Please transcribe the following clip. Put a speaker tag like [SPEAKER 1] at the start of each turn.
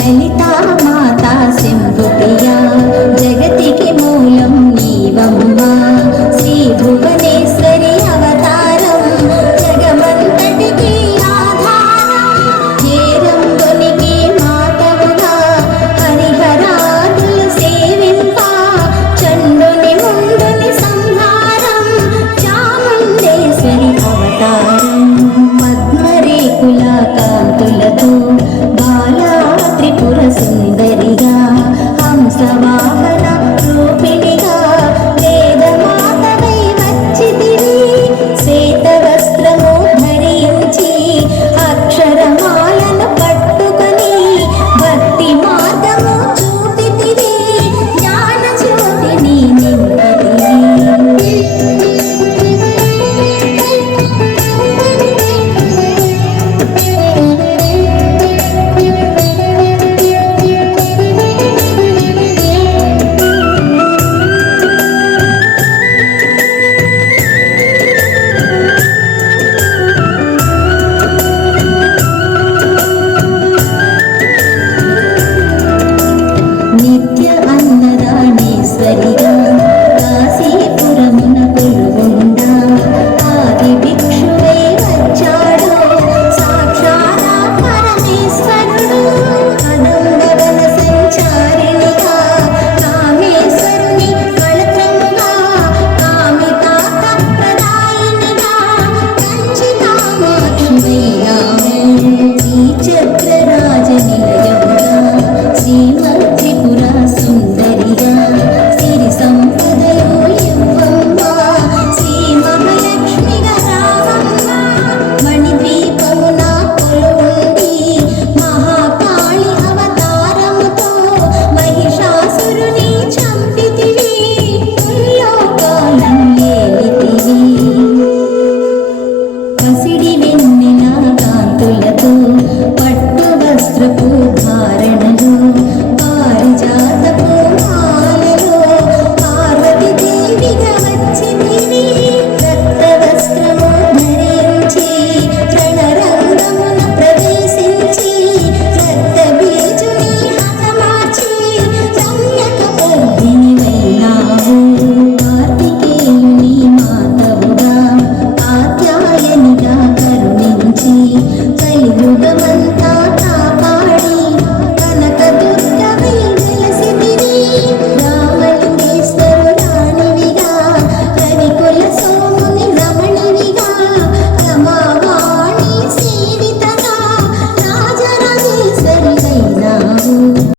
[SPEAKER 1] Lalitha Mata Sindhu